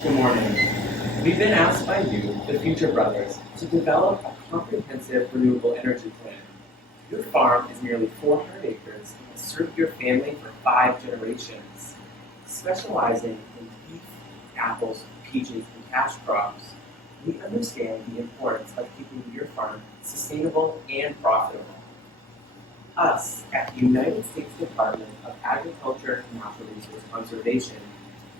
Good morning. We've been asked by you, the Future Brothers, to develop a comprehensive renewable energy plan. Your farm is nearly 400 acres and has served your family for 5 generations. Specializing in beef, apples, peaches, and cash crops, we understand the importance of keeping your farm sustainable and profitable. Us, at the United States Department of Agriculture and Natural Resource Conservation,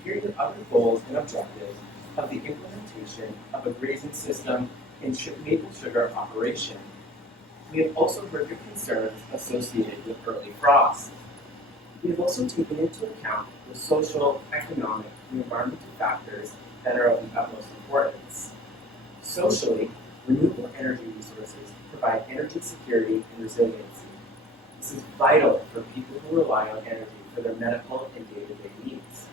hear your other goals and objectives of the implementation of a grazing system and maple sugar operation. We have also heard your concerns associated with early frost. We have also taken into account the social, economic, and environmental factors that are of the utmost importance. Socially, renewable energy resources provide energy security and resiliency. This is vital for people who rely on energy for their medical and day-to-day needs.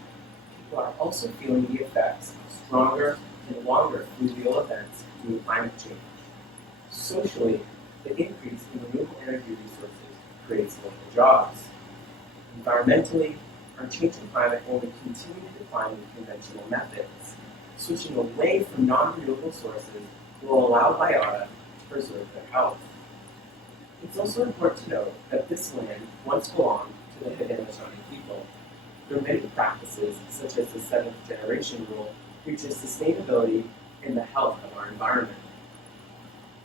People are also feeling the effects of stronger and longer fluvial events due to climate change. Socially, the increase in renewable energy resources creates local jobs. Environmentally, our changing climate will continue to decline with conventional methods. Switching away from non-renewable sources will allow biota to preserve their health. It's also important to note that this land once belonged to the Haudenosaunee people. There are many practices, such as the 7th generation rule, which is sustainability and the health of our environment.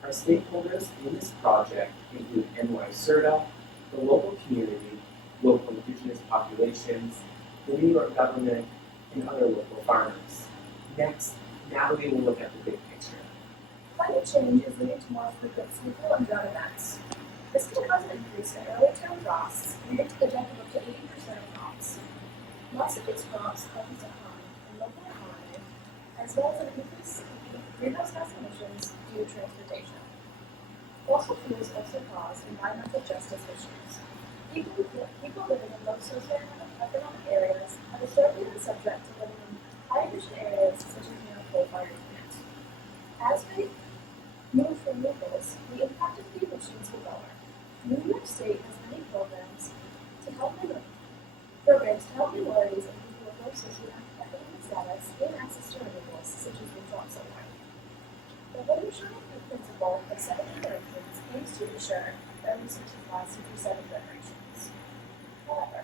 Our stakeholders in this project include NY-CERTA, the local community, local indigenous populations, the New York government, and other local farmers. Next, Natalie will look at the big picture. Climate change is leading to more frequent snowfall and drought events. This can cause an increase in early term frosts, leading to the death of up to 80% of crops. Loss of these crops causes a harm in local economy, as well as an increase in greenhouse gas emissions due to transportation. Fossil fuels also cause environmental justice issues. People living in low socioeconomic areas have historically been subject to living in high emission areas such as near a coal-fired plant. As we move from renewables, the impact of the emissions will lower. New York State has many programs to help minorities and people with low socioeconomic status gain access to renewables, such as rooftop solar. The Haudenosaunee principle of 7 generations aims to ensure that resources last through 7 generations. However,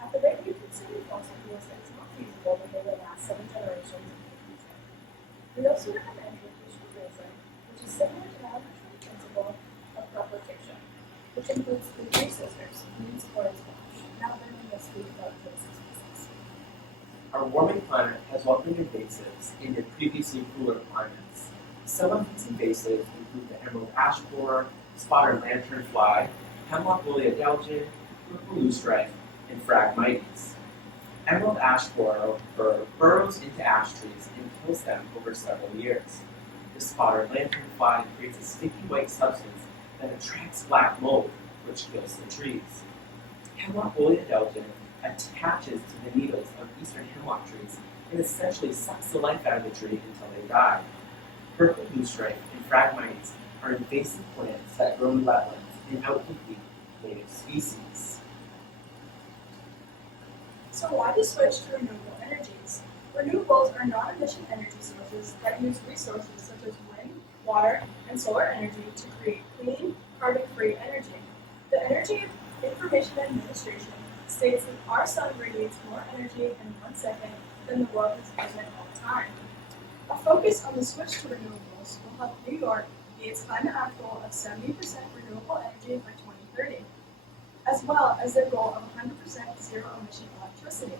at the rate we consume fossil fuels, it is not feasible that they will last 7 generations in the future. We also recommend rotational grazing, which is similar to the Haudenosaunee principle of crop rotation, which includes the 3 sisters, beans, corn, and squash. Now learning will speak about invasive species. Our warming climate has welcomed invasives in your previously cooler climates. Some of these invasives include the emerald ash borer, spotted lanternfly, hemlock woolly adelgid, purple loosestrife, and phragmites. Emerald ash borer burrows into ash trees and kills them over several years. The spotted lanternfly creates a sticky white substance that attracts black mold, which kills the trees. Hemlock woolly adelgid attaches to the needles of eastern hemlock trees and essentially sucks the life out of the tree until they die. Purple loosestrife and phragmites are invasive plants that grow in wetlands and outcompete native species. So why the switch to renewable energies? Renewables are non-emission energy sources that use resources such as wind, water, and solar energy to create clean, carbon-free energy. The Energy Information Administration states that our sun radiates more energy in 1 second than the world is using all the time. A focus on the switch to renewables will help New York meet its climate act goal of 70% renewable energy by 2030, as well as their goal of 100% zero-emission electricity.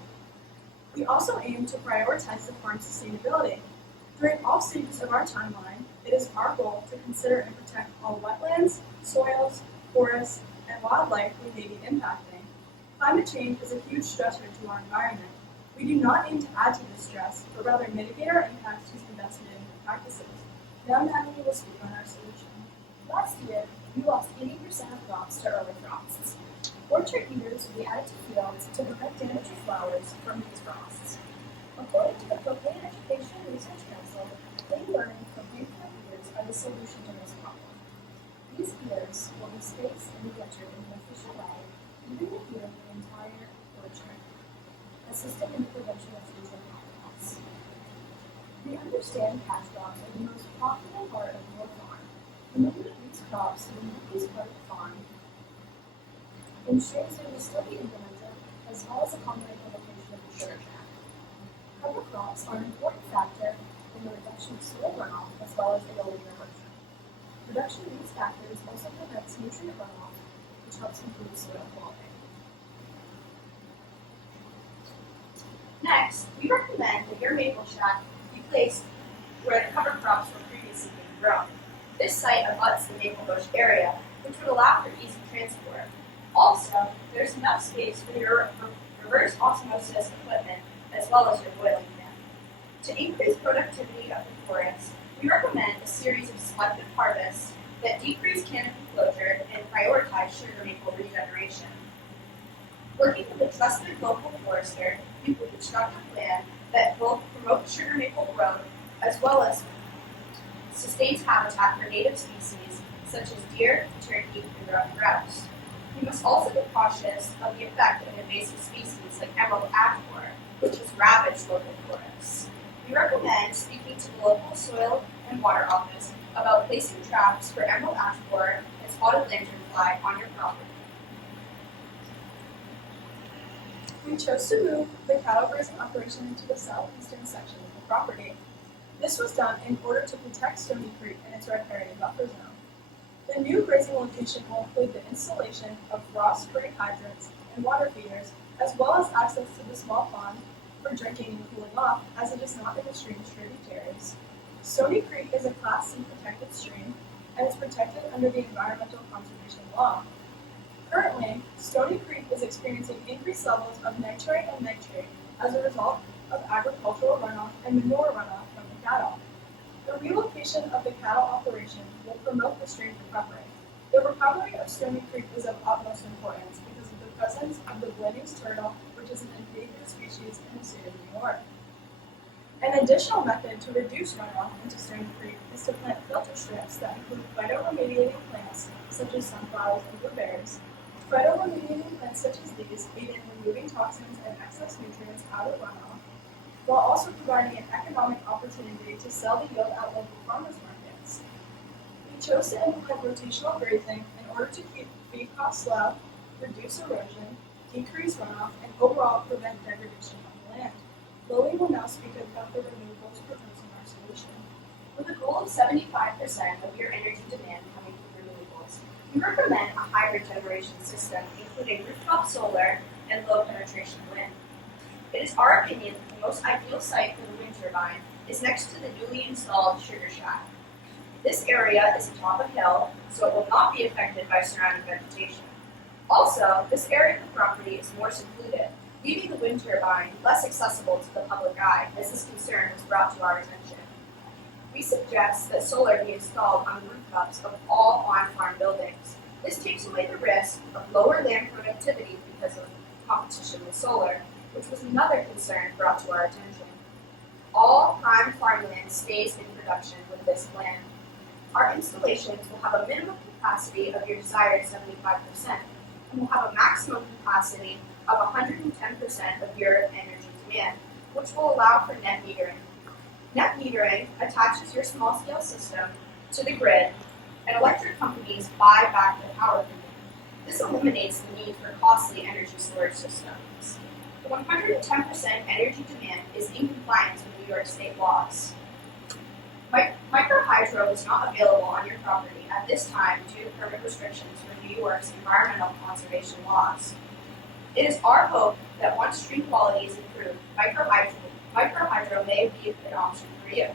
We also aim to prioritize the farm's sustainability. During all stages of our timeline, it is our goal to consider and protect all wetlands, soils, forests, and wildlife we may be impacting. Climate change is a huge stressor to our environment. We do not aim to add to this stress, but rather mitigate our impacts using investment practices. Now Natalie will speak on our solution. Last year, we lost 80% of crops to early frosts. Orchard eaters will be added to fields to prevent damage to flowers from these frosts. According to the Propane Education Research Council, clean learning from youthful eaters are the solution to this problem. These eaters will be spaced in the orchard in an efficient way, even if you the entire orchard, assisting in the prevention of future problems. We understand cash crops are the most profitable part of your farm. Removing these crops to remove this part of the farm ensures they will still be implemented, as well as accommodate the location of the sugar shack. Cover crops are an important factor in the reduction of soil runoff as well as erosion erosion. Reduction of these factors also prevents nutrient runoff, which helps improve soil quality. Next, we recommend that your maple shack be placed where the cover crops were previously being grown. This site abuts the maple bush area, which would allow for easy transport. Also, there's enough space for your reverse osmosis equipment as well as your boiling fan. To increase productivity of the forest, we recommend a series of selective harvests that decrease canopy closure and prioritize sugar maple regeneration. Working with a trusted local forester, you can construct a plan that both promotes sugar maple growth as well as sustains habitat for native species such as deer, turkey, and ruffed grouse. We must also be cautious of the effect of invasive species like emerald ash borer, which has ravaged local forests. We recommend speaking to the local soil and water office about placing traps for emerald ash borer and spotted lanternfly on your property. We chose to move the cattle grazing operation into the southeastern section of the property. This was done in order to protect Stony Creek and its riparian buffer zone. The new grazing location will include the installation of frost-free hydrants and water feeders, as well as access to the small pond for drinking and cooling off, as it is not in the stream's tributaries. Stony Creek is a Class C protected stream and is protected under the Environmental Conservation Law. Currently, Stony Creek is experiencing increased levels of nitrite and nitrate as a result of agricultural runoff and manure runoff from the cattle. The relocation of the cattle operation will promote the stream recovery. The recovery of Stony Creek is of utmost importance because of the presence of the Blanding's turtle, which is an endangered species in the state of New York. An additional method to reduce runoff into Stony Creek is to plant filter strips that include phytoremediating plants such as sunflowers and blueberries. Phytoremediating plants such as these aid in removing toxins and excess nutrients out of runoff, while also providing an economic opportunity to sell the yield at local farmers markets. We chose to implement rotational grazing in order to keep feed costs low, reduce erosion, decrease runoff, and overall prevent degradation of the land. Lily will now speak about the renewables proposed in our solution. With a goal of 75% of your energy demand coming from renewables, we recommend a hybrid generation system including rooftop solar and low penetration wind. It is our opinion that the most ideal site for the wind turbine is next to the newly installed sugar shack. This area is atop a hill, so it will not be affected by surrounding vegetation. Also, this area of the property is more secluded, leaving the wind turbine less accessible to the public eye, as this concern was brought to our attention. We suggest that solar be installed on the rooftops of all on-farm buildings. This takes away the risk of lower land productivity because of competition with solar, which was another concern brought to our attention. All prime farmland stays in production with this plan. Our installations will have a minimum capacity of your desired 75% and will have a maximum capacity of 110% of your energy demand, which will allow for net metering. Net metering attaches your small-scale system to the grid, and electric companies buy back the power from you. This eliminates the need for costly energy storage systems. The 110% energy demand is in compliance with New York state laws. Microhydro is not available on your property at this time due to permit restrictions from New York's environmental conservation laws. It is our hope that once stream quality is improved, microhydro may be an option for you.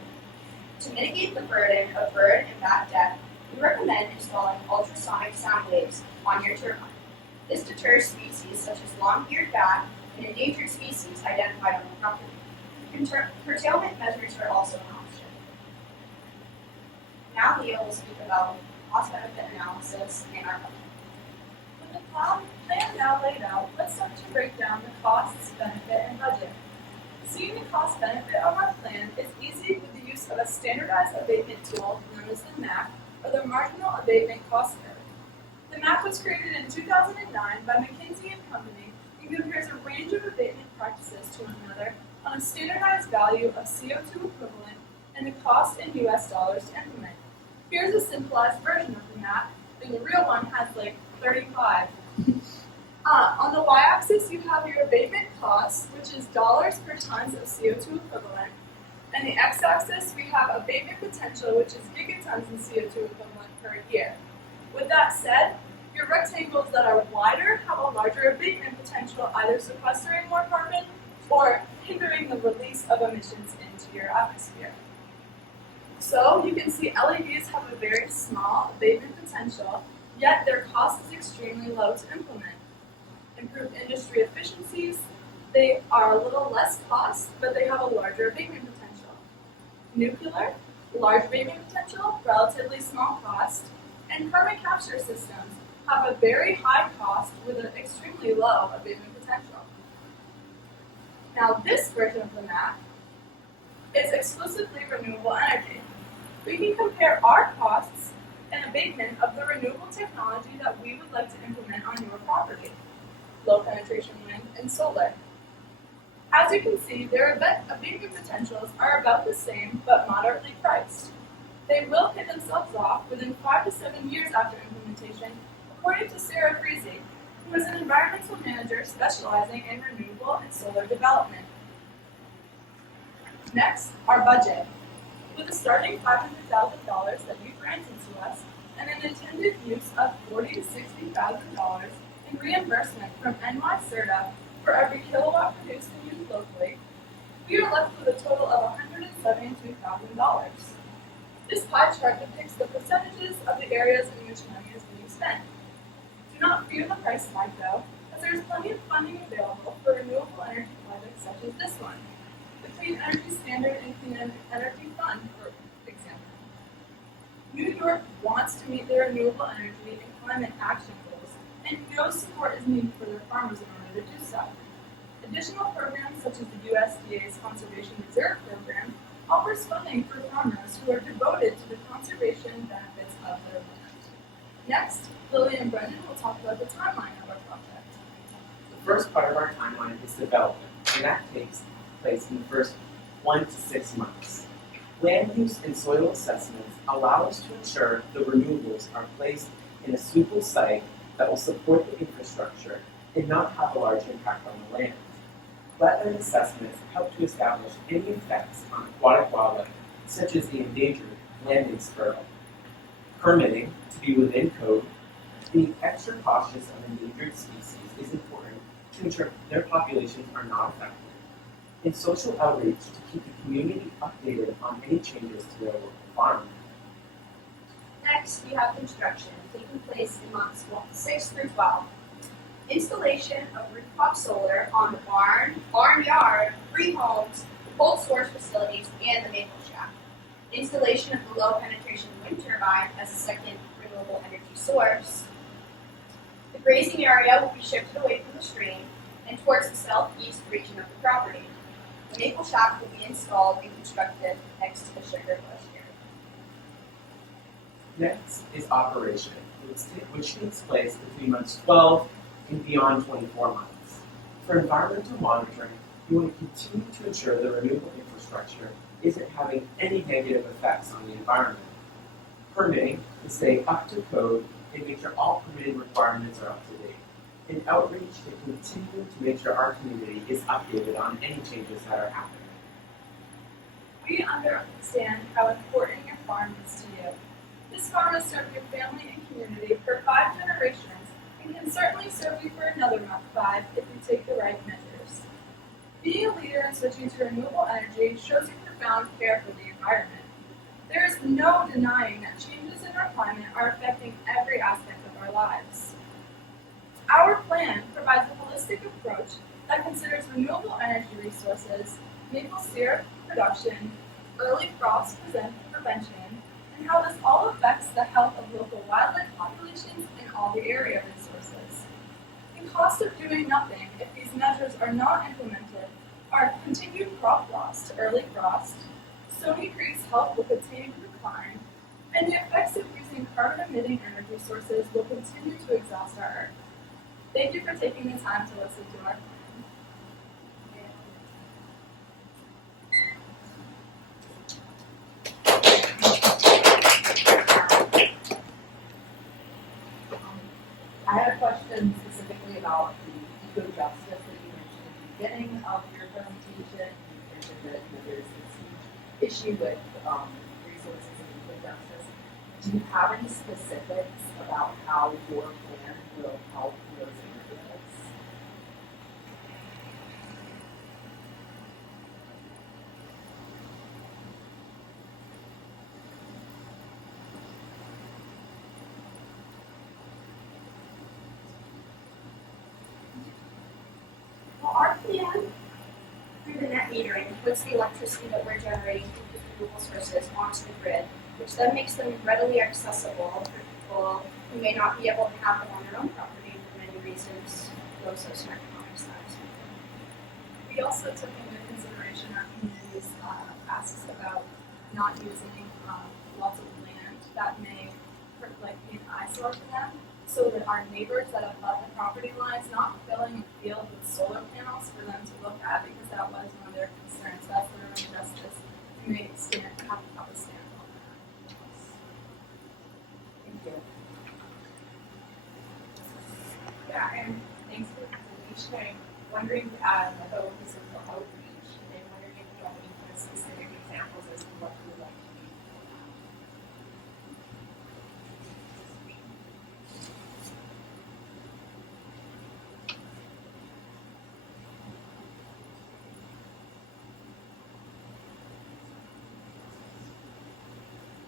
To mitigate the burden of bird and bat death, we recommend installing ultrasonic sound waves on your turbine. This deters species such as long-eared bat and endangered species identified on the property. Curtailment measures are also an option. Now Leo will speak about cost-benefit analysis and our budget. With the plan now laid out, let's start to break down the costs, benefit, and budget. Seeing the cost-benefit of our plan is easy with the use of a standardized abatement tool known as the MAP, or the Marginal Abatement Cost Curve. The MAP was created in 2009 by McKinsey & Company and compares a range of abatement practices to one another on a standardized value of CO2 equivalent and the cost in US dollars to implement. Here's a simplified version of the map, and the real one has like 35. On the y-axis, you have your abatement cost, which is dollars per tons of CO2 equivalent. And the x-axis, we have abatement potential, which is gigatons in CO2 equivalent per year. With that said, your rectangles that are wider have a larger abatement potential, either sequestering more carbon or hindering the release of emissions into your atmosphere. So you can see LEDs have a very small abatement potential, yet their cost is extremely low to implement. Improved industry efficiencies, they are a little less cost, but they have a larger abatement potential. Nuclear, large abatement potential, relatively small cost, and carbon capture systems have a very high cost with an extremely low abatement potential. Now this version of the map is exclusively renewable energy. We can compare our costs and abatement of the renewable technology that we would like to implement on your property: low penetration wind and solar. As you can see, their abatement potentials are about the same but moderately priced. They will pay themselves off within 5 to 7 years after implementation, according to Sarah Freese, who is an environmental manager specializing in renewable and solar development. Next, our budget. With a starting $500,000 that you granted to us and an intended use of $40,000 to $60,000 in reimbursement from NYSERDA for every kilowatt produced and used locally, we are left with a total of $172,000. This pie chart depicts the percentages of the areas in which money is being spent. Do not fear the price tag though, as there is plenty of funding available for renewable energy projects such as this one, the Clean Energy Standard and Clean Energy Fund, for example. New York wants to meet their renewable energy and climate action goals, and no support is needed for their farmers in order to do so. Additional programs such as the USDA's Conservation Reserve Program offers funding for farmers who are devoted to the conservation benefits of their land. Next, Lily and Brendan will talk about the timeline of our project. The first part of our timeline is development, and that takes place in the first 1 to 6 months. Land use and soil assessments allow us to ensure the renewables are placed in a suitable site that will support the infrastructure and not have a large impact on the land. Wetland assessments help to establish any effects on aquatic wildlife, such as the endangered landing squirrel. Permitting to be within code, being extra cautious of endangered species is important to ensure their populations are not affected, and social outreach to keep the community updated on any changes to their local farm. Next, we have construction taking place in months 6 through 12. Installation of rooftop solar on the barnyard, free homes, cold storage facilities, and the maple shack. Installation of the low penetration wind turbine as a second renewable energy source. The grazing area will be shifted away from the stream and towards the southeast region of the property. The maple shack will be installed and constructed next to the sugar bush area. Next is operation, which takes place between months 12 and beyond 24 months. For environmental monitoring, you want to continue to ensure the renewable infrastructure isn't having any negative effects on the environment. Permitting to stay up to code and make sure all permitting requirements are up to date. And outreach to continue to make sure our community is updated on any changes that are happening. We understand how important your farm is to you. This farm has served your family and community for 5 generations and can certainly serve you for another 5 if you take the right measures. Being a leader in switching to renewable energy shows you profound care for the environment. There is no denying that changes in our climate are affecting every aspect of our lives. Our plan provides a holistic approach that considers renewable energy resources, maple syrup production, early frost prevention, and how this all affects the health of local wildlife populations and all the area resources. The cost of doing nothing if these measures are not implemented are continued crop loss to early frost, Stony Creek's health will continue to decline, and the effects of using carbon-emitting energy sources will continue to exhaust our Earth. Thank you for taking the time to listen to our plan. issue with resources and input justice. Do you have any specifics about how your plan will help those areas? Well, our plan through the net metering puts the electricity that we're generating from renewable sources onto the grid, which then makes them readily accessible for people who may not be able to have them on their own property for many reasons, low socioeconomic status. We also took into consideration our community's asks about not using lots of land that may be an eyesore for them, so that our neighbors that abut the property lines not filling a field with solar panels for them to look at, because that was one of their concerns. That's their injustice. We may have to have a stand on that. Thank you. Yeah, and thanks for the presentation. I'm wondering about physical outreach, and I'm wondering if you have any kind of specific examples as to what you would like to do.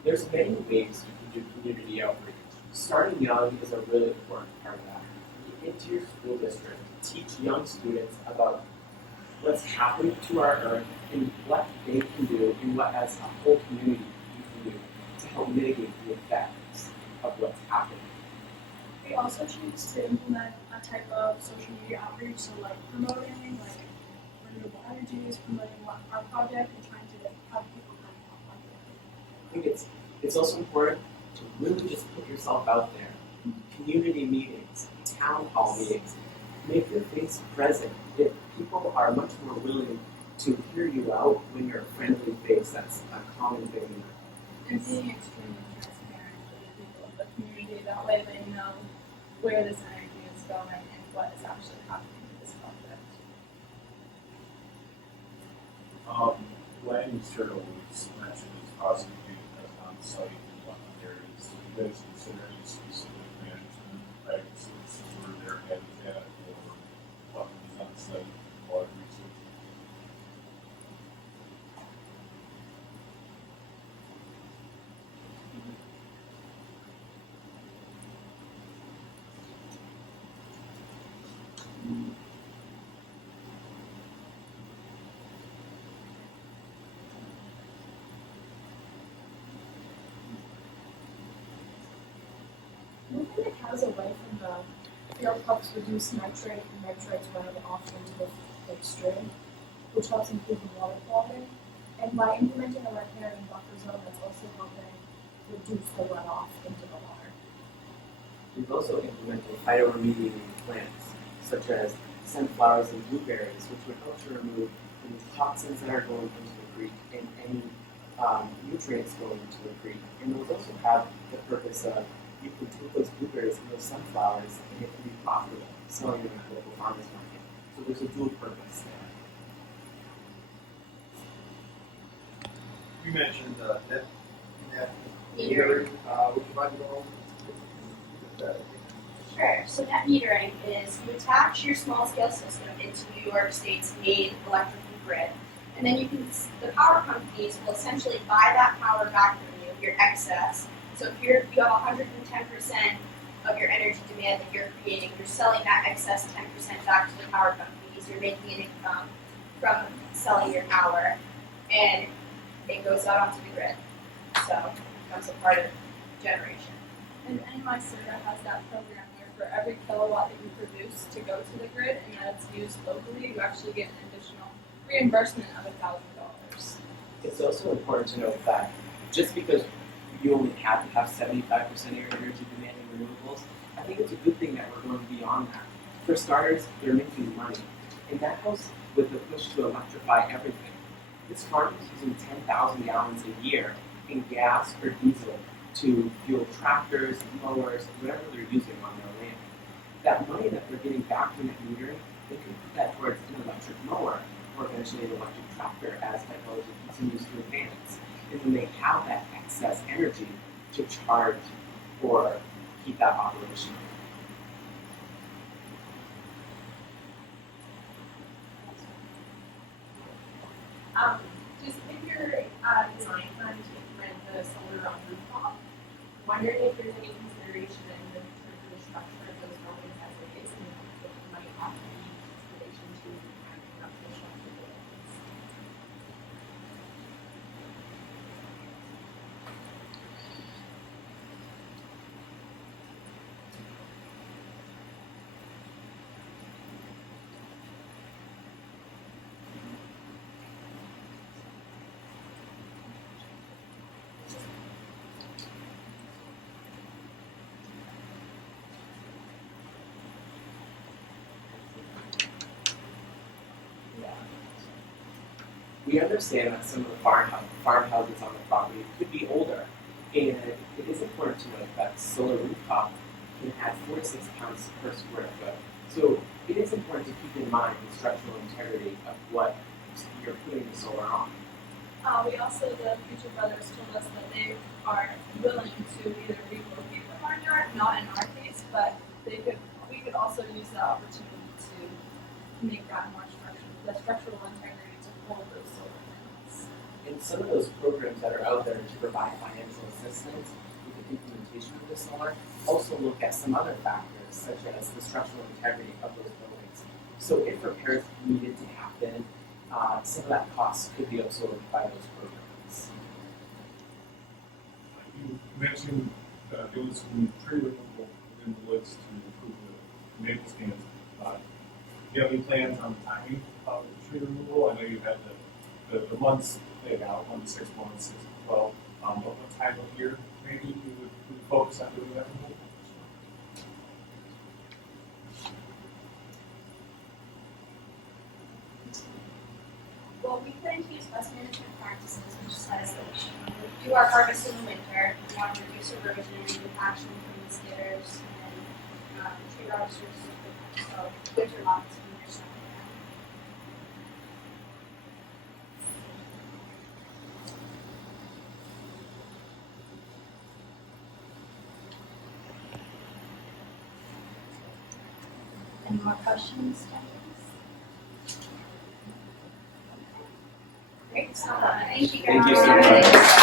There's many ways you can do community outreach. Starting young is a really important part of that. Get into your school district, teach young students about what's happening to our earth and what they can do and what as a whole community you can do to help mitigate the effects of what's happening. We also choose to implement a type of social media outreach, so promoting renewable energies, promoting our project, and trying to have people come on board. I think it's also important to really just put yourself out there. Community meetings, town hall meetings, make your face present. If people are much more willing to hear you out when you're a friendly face, that's a common thing. And being extremely transparent with the people of the community, that way they know where this energy is going and what is actually happening with this project. Land use turtle was mentioned as possibly on site in one areas. Do you guys consider any specific management practices for their habitat or what is on site water resources? Moving the cows away from the field helps reduce nitrate and nitrates running off into the stream, which helps improve the water quality. And by implementing a riparian buffer zone, that's also helping reduce the runoff into the water. We've also implemented phytoremediating plants, such as sunflowers and blueberries, which would help to remove any toxins that are going into the creek and any nutrients going into the creek. And those also have the purpose of you can take those blueberries and those sunflowers and it can be profitable, selling them at the local farmers market. So there's a dual purpose there. You mentioned net Metering. would you mind going over that? Sure. So net metering is you attach your small scale system into New York State's main electrical grid, and then the power companies will essentially buy that power back from you, your excess. So if you have 110% of your energy demand that you're creating, you're selling that excess 10% back to the power companies. You're making an income from selling your power, and it goes out onto the grid. So it becomes a part of generation. And NYSERDA has that program where for every kilowatt that you produce to go to the grid and that it's used locally, you actually get an additional reimbursement of $1,000. It's also important to note that just because you only have to have 75% of your energy demand in renewables, I think it's a good thing that we're going beyond that. For starters, they're making money, and that helps with the push to electrify everything. This farm is using 10,000 gallons a year in gas or diesel to fuel tractors, mowers, whatever they're using on their land. That money that they're getting back from that metering, they can put that towards an electric mower or or eventually an electric tractor as technology continues to advance. And then they have that excess energy to charge or keep that operational. Just in your design plan to implement the solar on rooftop, wondering if there's any consideration in the terms of the structure of those buildings as it is, and if it might have to be in relation to ramping up the structure of buildings. We understand that some of the farmhouses on the property could be older, and it is important to note that solar rooftop can add 4 to 6 pounds per square foot. So it is important to keep in mind the structural integrity of what you're putting the solar on. We also, the Future Brothers told us that they are willing to either relocate the barnyard, not in our case, but we could also use the opportunity to make that more the structural integrity to hold those solar panels. And some of those programs that are out there to provide financial assistance with the implementation of the solar also look at some other factors, such as the structural integrity of those buildings. So if repairs needed to happen, some of that cost could be absorbed by those programs. You mentioned doing some tree removal within the woods to improve the maple stands. Do you have any plans on timing of the tree removal? I know you had the months laid out, 1 to 6 months, 6 to 12. What time of year maybe you would focus on doing that removal? Well, we plan to use best management practices, which says that we should do our harvest in the winter. We want to reduce erosion and action from mosquitoes and tree harvesters. So winter lots, winter stuff like that. Any more questions, Dennis? Great, so thank you Thank guys. you so much.